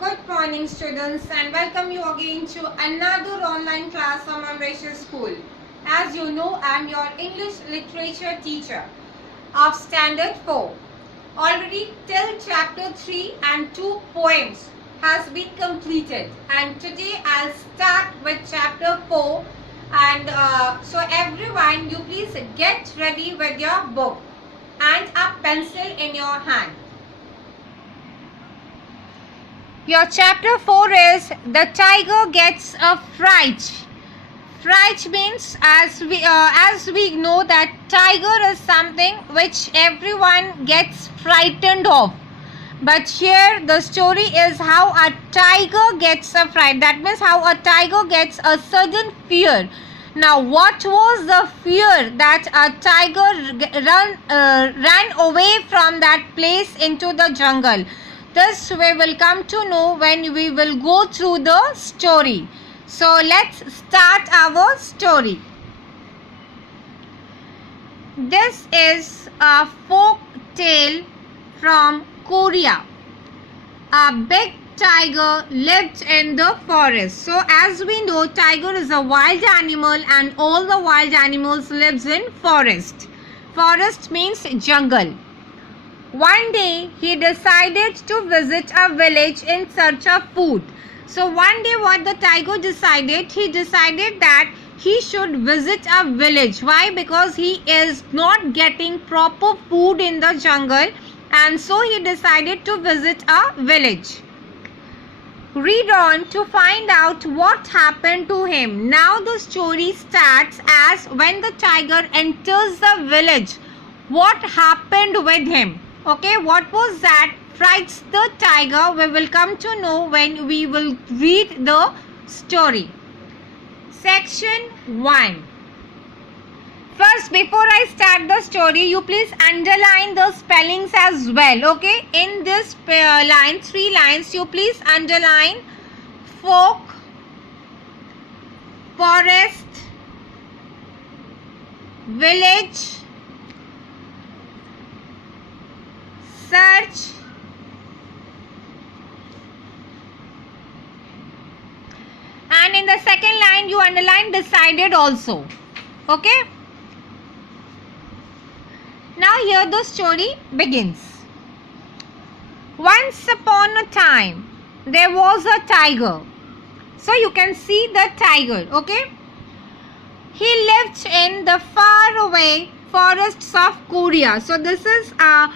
Good morning students and welcome you again to another online class from Amresh's School. As you know, I am your English literature teacher of Standard 4. Already till chapter 3 and 2 poems has been completed, and today I'll start with chapter 4, and so everyone, you please get ready with your book and a pencil in your hand. Your chapter 4 is The Tiger Gets a Fright. Fright means, as we know, that tiger is something which everyone gets frightened of. But here the story is how a tiger gets a fright. That means how a tiger gets a sudden fear. Now, what was the fear that a tiger ran away from that place into the jungle? This we will come to know when we will go through the story. So let's start our story. This is a folk tale from Korea. A big tiger lived in the forest. So as we know, tiger is a wild animal and all the wild animals lives in forest. Forest means jungle. One day, he decided to visit a village in search of food. So one day what the tiger decided, he decided that he should visit a village. Why? Because he is not getting proper food in the jungle, and so he decided to visit a village. Read on to find out what happened to him. Now the story starts as when the tiger enters the village. What happened with him? Okay, what was that frights the tiger? We will come to know when we will read the story. Section 1. First, before I start the story, you please underline the spellings as well. Okay, in this line, 3 lines, you please underline folk, forest, village, search, and in the second line you underline decided also. Okay, now here the story begins. Once upon a time there was a tiger. So you can see the tiger. Okay, he lived in the faraway forests of Korea. So this is a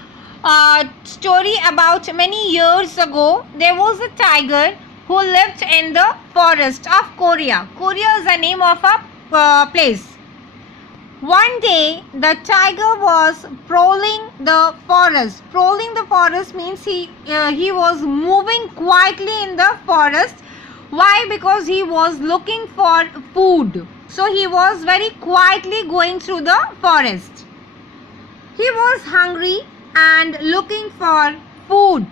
story about many years ago. There was a tiger who lived in the forest of Korea. Korea is the name of a place. One day the tiger was prowling the forest. Prowling the forest means he was moving quietly in the forest. Why? Because he was looking for food. So he was very quietly going through the forest. He was hungry and looking for food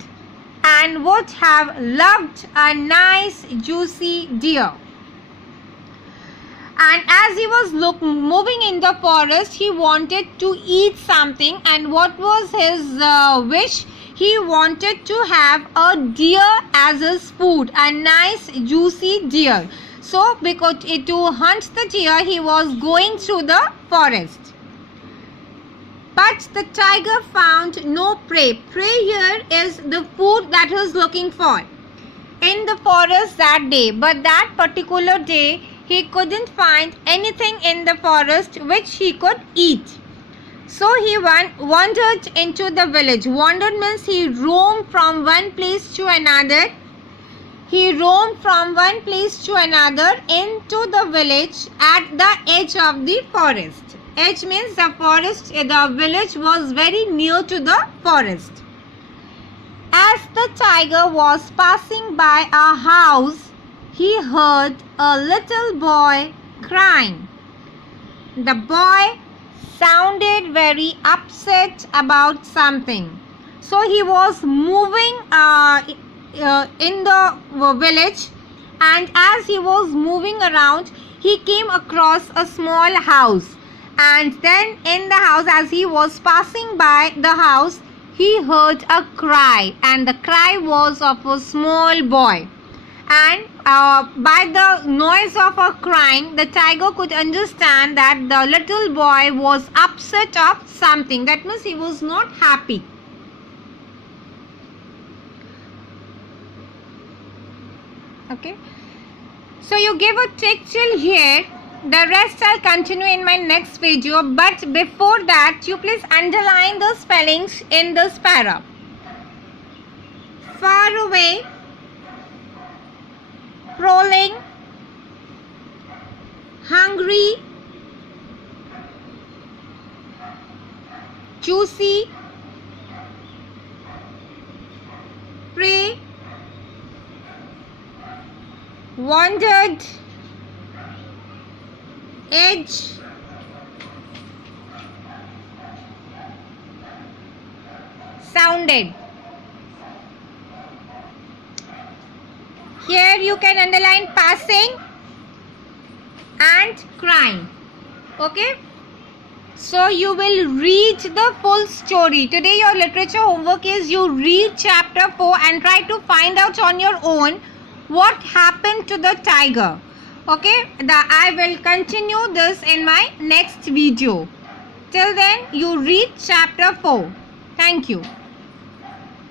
and would have loved a nice juicy deer. And as he was moving in the forest, he wanted to eat something. And what was his wish? He wanted to have a deer as his food, a nice juicy deer. So because to hunt the deer, he was going through the forest. But the tiger found no prey. Prey here is the food that he was looking for in the forest that day. But that particular day, he couldn't find anything in the forest which he could eat. So he wandered into the village. Wandered means he roamed from one place to another. He roamed from one place to another into the village at the edge of the forest. Edge means the forest, the village was very near to the forest. As the tiger was passing by a house, he heard a little boy crying. The boy sounded very upset about something. So he was moving in the village, and as he was moving around, he came across a small house. And then in the house, as he was passing by the house, he heard a cry, and the cry was of a small boy. And by the noise of her crying, the tiger could understand that the little boy was upset of something. That means he was not happy. Okay. So you give a tick till here. The rest I'll continue in my next video. But before that, you please underline the spellings in this para. Far away, crawling, hungry, juicy, prey, wandered, edge, sounded. Here you can underline passing and crying. Okay. So you will read the full story. Today your literature homework is you read chapter 4 and try to find out on your own what happened to the tiger. Okay. I will continue this in my next video. Till then you read chapter 4. Thank you.